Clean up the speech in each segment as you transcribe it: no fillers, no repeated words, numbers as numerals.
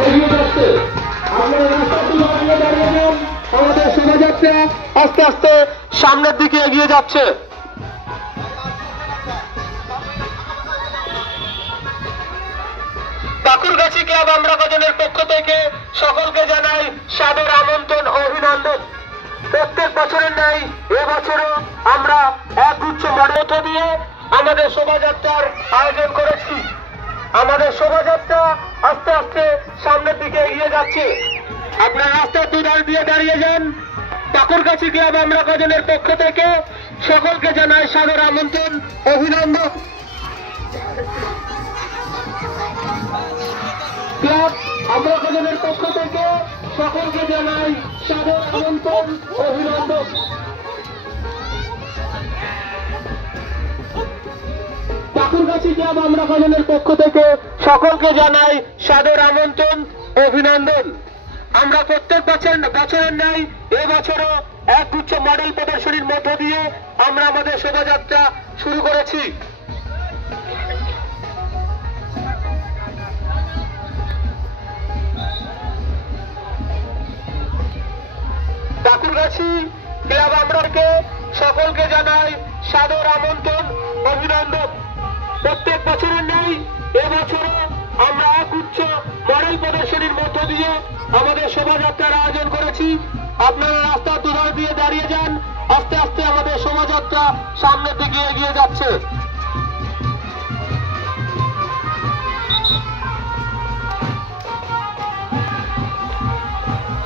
এগিয়ে যাচ্ছে। আপনারা রাস্তাটি দাঁড়িয়ে দাঁড়িয়ে যান। আমাদের শোভাযাত্রা আস্তে আস্তে সামনের দিকে এগিয়ে যাচ্ছে। ঠাকুরগাছি ক্লাব আমরা কজনের পক্ষ থেকে সকলকে জানাই সাদর আমন্ত্রণ ও অভিনন্দন। প্রত্যেক বছরের ন্যায় এবছরও আমরা একগুচ্ছ মডেল দিয়ে আমাদের শোভাযাত্রার আয়োজন করেছি। আমাদের শোভাযাত্রা আস্তে আস্তে সামনের দিকে এগিয়ে যাচ্ছে। আপনারা রাস্তার দুধার দিয়ে দাঁড়িয়ে যান। ঠাকুরগাছি ক্লাব আমরা কজনের পক্ষ থেকে সকলকে জানাই সাদর আমন্ত্রণ অভিনন্দন। ক্লাব আমরা কজনের পক্ষ থেকে সকলকে জানাই সাদর আমন্ত্রণ অভিনন্দন। ঠাকুরগাছি ক্লাব আমরা কজনের পক্ষ থেকে সকলকে জানাই সাদর আমন্ত্রণ অভিনন্দন। আমরা প্রত্যেক বছরের ন্যায় এবছরও একগুচ্ছ মডেল প্রদর্শনীর মধ্য দিয়ে আমরা আমাদের শোভাযাত্রা শুরু করেছি। ঠাকুরগাছি ক্লাব আমরাকে সকলকে জানাই সাদর আমন্ত্রণ অভিনন্দন। প্রত্যেক বছরের ন্যায় এবছরও আমরা একগুচ্ছ মডেল প্রদর্শনীর মধ্য দিয়ে আমাদের শোভাযাত্রার আয়োজন করেছি। আপনারা রাস্তার দুধার দিয়ে দাঁড়িয়ে যান। আস্তে আস্তে আমাদের শোভাযাত্রা সামনের দিকে এগিয়ে যাচ্ছে।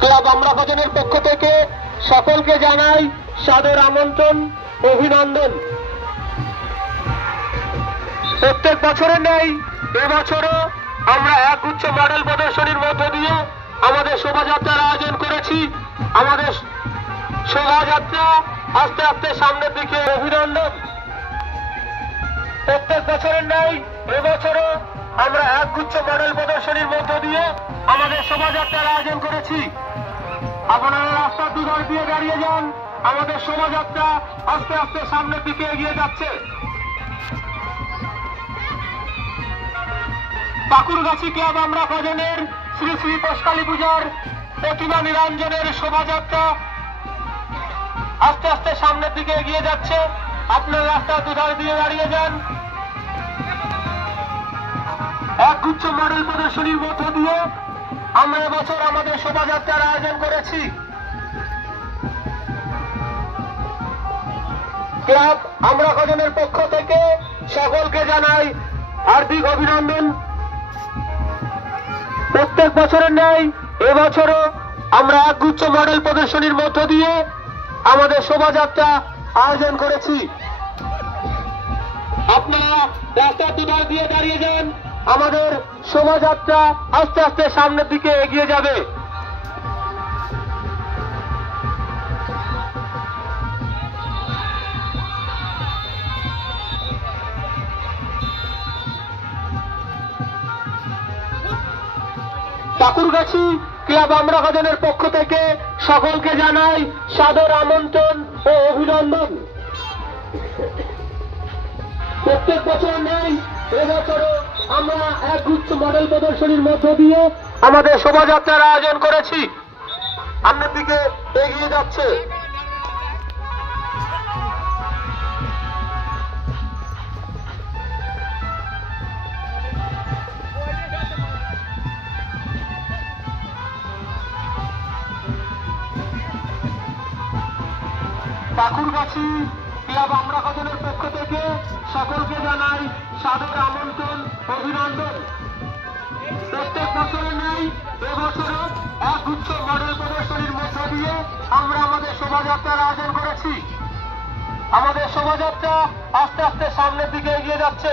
ক্লাব আমরা কজনের পক্ষ থেকে সকলকে জানাই সাদর আমন্ত্রণ অভিনন্দন। প্রত্যেক বছরের ন্যায় এবছরও আমরা একগুচ্ছ মডেল প্রদর্শনীর মধ্য দিয়ে আমাদের শোভাযাত্রার আয়োজন করেছি। আমাদের শোভাযাত্রা আস্তে আস্তে সামনের দিকে অভিনন্দন। প্রত্যেক বছরের ন্যায় এবছরও আমরা একগুচ্ছ মডেল প্রদর্শনীর মধ্য দিয়ে আমাদের শোভাযাত্রার আয়োজন করেছি। আপনারা রাস্তার দুধার দিয়ে দাঁড়িয়ে যান। আমাদের শোভাযাত্রা আস্তে আস্তে সামনের দিকে এগিয়ে যাচ্ছে। ঠাকুরগাছি ক্লাব আমরা কজনের শ্রী শ্রী পোষকালী পূজার প্রতিমা নিরঞ্জনের শোভাযাত্রা আস্তে আস্তে সামনের দিকে এগিয়ে যাচ্ছে। আপনারা রাস্তার দুধার দিয়ে দাঁড়িয়ে যান। একগুচ্ছ মডেল প্রদর্শনীর মধ্য দিয়ে আমরা এবছর আমাদের শোভাযাত্রার আয়োজন করেছি। ক্লাব আমরা কজনের পক্ষ থেকে সকলকে জানাই হার্দিক অভিনন্দন। প্রত্যেক বছরের ন্যায় এবছরও আমরা একগুচ্ছ মডেল প্রদর্শনীর মধ্য দিয়ে আমাদের শোভাযাত্রা আয়োজন করেছি। আপনারা রাস্তার দুধার দিয়ে দাঁড়িয়ে যান। আমাদের শোভাযাত্রা আস্তে আস্তে সামনের দিকে এগিয়ে যাবে। ঠাকুরগাছি ক্লাব আমরা কজনের পক্ষ থেকে সকলকে জানাই সাদর আমন্ত্রণ ও অভিনন্দন। প্রত্যেক বছর নেই এবছরও আমরা একগুচ্ছ মডেল প্রদর্শনীর মধ্য দিয়ে আমাদের শোভাযাত্রার আয়োজন করেছি। সামনের দিকে এগিয়ে যাচ্ছে। ঠাকুরগাছি ক্লাব আমরা কজনের পক্ষ থেকে সকলকে জানাই সাদর আমন্ত্রণ অভিনন্দন। প্রত্যেক বছরে নেই এবছরও একগুচ্ছ মডেল প্রদর্শনীর মধ্য দিয়ে আমরা আমাদের শোভাযাত্রার আয়োজন করেছি। আমাদের শোভাযাত্রা আস্তে আস্তে সামনের দিকে এগিয়ে যাচ্ছে।